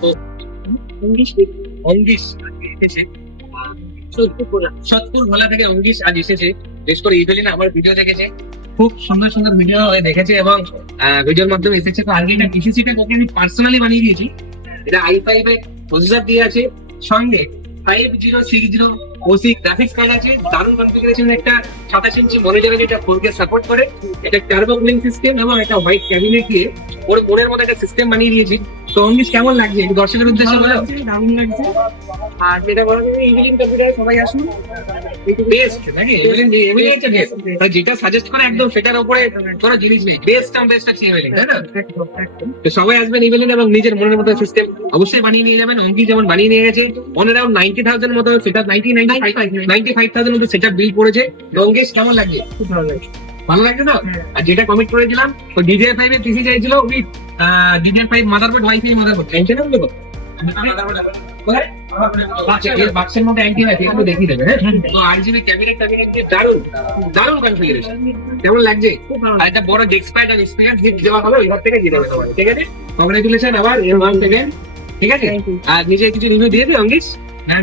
তো অঙ্গিস এসেছে সতপুর ভোলা থেকে। অঙ্গিস আজ এসেছে, বেশ করে ইভেলিনা আমার ভিডিও দেখেছে, খুব সুন্দর সুন্দর ভিডিও দেখেছে এবং ভিডিওর মাধ্যমে এসেছে। তো আজকে এটা ডিসিসিটা ওকে আমি পার্সোনালি বানিয়ে দিয়েছি। এটা i5 এ প্রসেসর দিয়ে আছে, সঙ্গে 5060 ওসি গ্রাফিক্স কার্ড আছে, দারুণ কনফিগারেশন, একটা 27 ইঞ্চি মনিটর যেটা 4K সাপোর্ট করে, এটা টার্বো কুলিং সিস্টেম এবং একটা হোয়াইট ক্যাবিনেট দিয়ে ওর মনের মতো একটা সিস্টেম বানিয়ে দিয়েছি। তো অঙ্গিস কেমন লাগছে একটু দর্শকের উদ্দেশ্যে বলো। দারুণ লাগছে। আর যেটা বলা যায় ইভিলিং কম্পিউটারে সবাই আসুন, বেস্ট নাকি এমএলএ হচ্ছে বেস্ট, যেটা সাজেস্ট করে একদম সেটার উপরে কোনো জিনিস নেই, বেস্ট অন বেস্ট আছে এমএলএ, তাই না? তো সবাই আসবেন ইভেলিন এবং নিজের মনের মতো সিস্টেম অবশ্যই বানিয়ে নিয়ে যাবেন। অঙ্কি যেমন বানিয়ে নিয়ে গেছে, অন অ্যারাউন্ড 90,000 মতো সেটা 95,000 মতো সেটা বিল করেছে। তো অঙ্কেশ কেমন লাগছে? খুব ভালো লাগছে। ভালো লাগছে তো? আর যেটা কমিট করেছিলাম তো DDR5 এর পিসি চাইছিল with DDR5 motherboard, wifi motherboard, tension হবে তো? বাক্সের মধ্যে অ্যান্টি ওয়াইফাই এগুলো দেখিয়ে দেবে। হ্যাঁ, তো RGB ক্যাবিনেট দিয়ে দারুণ দারুণ কনফিগারেশন। কেমন লাগছে? আর একটা বড় ডেস্ক প্যাড আর স্পিকার দেওয়া হবে, ওইভাবে থেকে দিয়ে দেবে তোমার, ঠিক আছে? কংগ্রেচুলেশন আবার এর 1 সেকেন্ড, ঠিক আছে? আর নিজে কিছু রিভিউ দিয়ে দিই অঙ্গিস। না